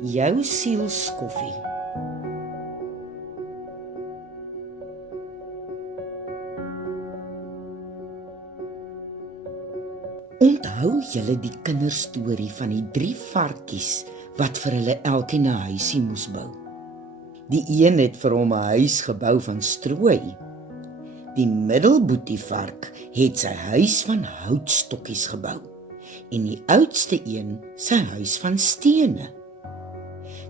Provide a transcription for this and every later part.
Jou sielskoffie. Onthou julle die kinderstorie van die 3 varkies wat vir hulle elkeen 'n huisie moes bou? Die een het vir hom 'n huis gebou van strooi. Die middelboetievark het sy huis van houtstokkies gebou en die oudste een sy huis van stene.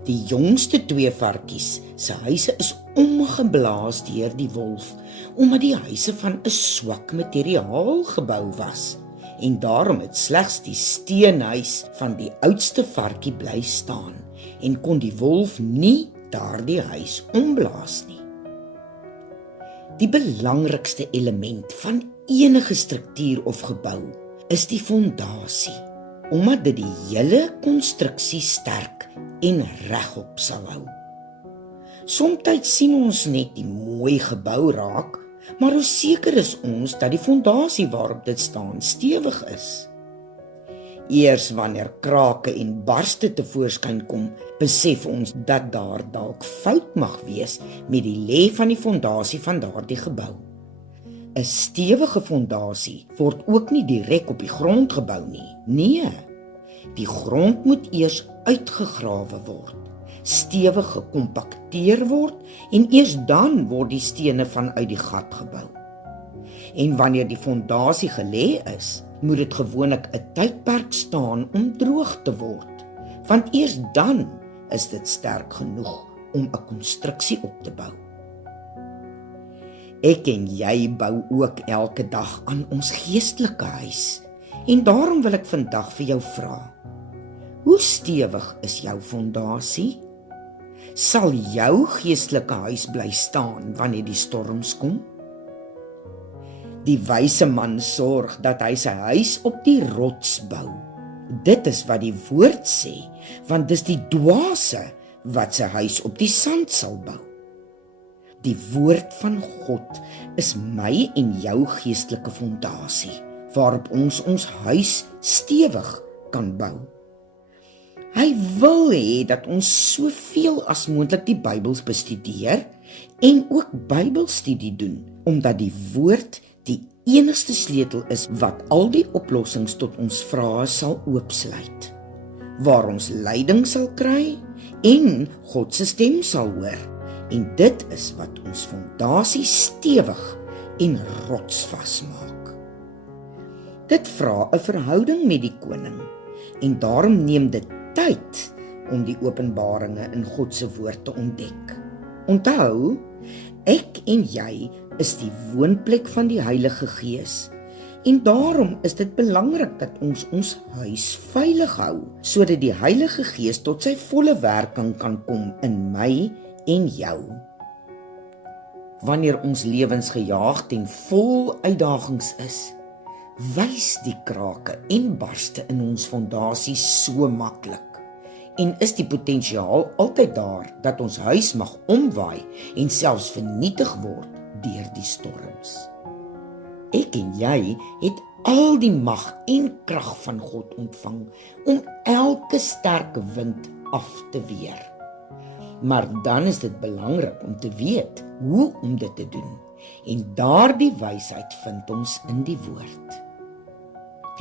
Die jongste 2 varkies se huise is omgeblaas deur die wolf omdat die huise van 'n swak materiaal gebou was en daarom het slegs die steenhuis van die oudste varkie bly staan en kon die wolf nie daardie huis omblaas nie. Die belangrikste element van enige struktuur of gebou is die fondasie, omdat dit die hele konstruksie sterk en regop sal hou. Somtyds sien ons net die mooi gebou raak, maar hoe seker is ons dat die fondasie waarop dit staan stewig is? Eers wanneer krake en barste tevoorskyn kom, besef ons dat daar dalk fout mag wees met die lê van die fondasie van daardie gebou. 'n Stewige fondasie word ook nie direk op die grond gebou nie. Nee, die grond moet eers uitgegrawe word, stewig gekompakteer word en eers dan word die stene vanuit die gat gebou. En wanneer die fondasie gelê is, moet dit gewoonlik 'n tydperk staan om droog te word, want eers dan is dit sterk genoeg om 'n konstruksie op te bou. Ek en jy bou ook elke dag aan ons geestelike huis, en daarom wil ek vandag vir jou vra, hoe stewig is jou fondasie? Sal jou geestelike huis bly staan wanneer die storms kom? Die wyse man sorg dat hy sy huis op die rots bou. Dit is wat die woord sê, want dis die dwaase wat sy huis op die sand sal bou. Die woord van God is my en jou geestelike fondasie, waarop ons huis stewig kan bou. Hy wil hê dat ons soveel as moontlik die Bybels bestudeer en ook Bybelstudie doen, omdat die woord die enigste sleutel is wat al die oplossings tot ons vrae sal oopsluit, waar ons leiding sal kry en God se stem sal hoor, en dit is wat ons fondasie stewig en rotsvas maak. Dit vra 'n verhouding met die koning, en daarom neem dit tyd om die openbaringe in God se woord te ontdek. Onthou, ek en jy is die woonplek van die Heilige Gees, en daarom is dit belangrik dat ons huis veilig hou, sodat die Heilige Gees tot sy volle werking kan kom in my en jou. Wanneer ons lewens gejaagd en vol uitdagings is, wys die krake en barste in ons fondasie so maklik, en is die potensiaal altyd daar dat ons huis mag omwaai en selfs vernietig word deur die storms. Ek en jy het al die mag en krag van God ontvang om elke sterke wind af te weer. Maar dan is dit belangrik om te weet hoe om dit te doen, en daardie wysheid vind ons in die woord.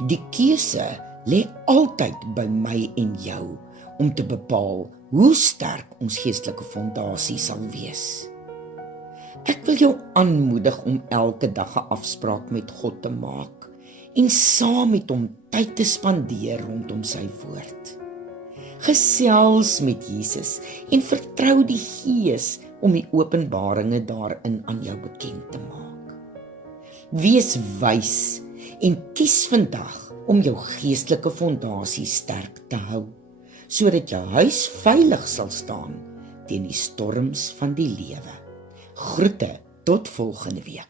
Die keuse lê altyd by my en jou om te bepaal hoe sterk ons geestelike fondasie sal wees. Ek wil jou aanmoedig om elke dag 'n afspraak met God te maak en saam met hom tyd te spandeer rondom sy woord. Gesels met Jesus en vertrou die Gees om die openbaringe daarin aan jou bekend te maak. Wees wys en kies vandag om jou geestelike fondasie sterk te hou, sodat jou huis veilig sal staan teen die storms van die lewe. Groete tot volgende week.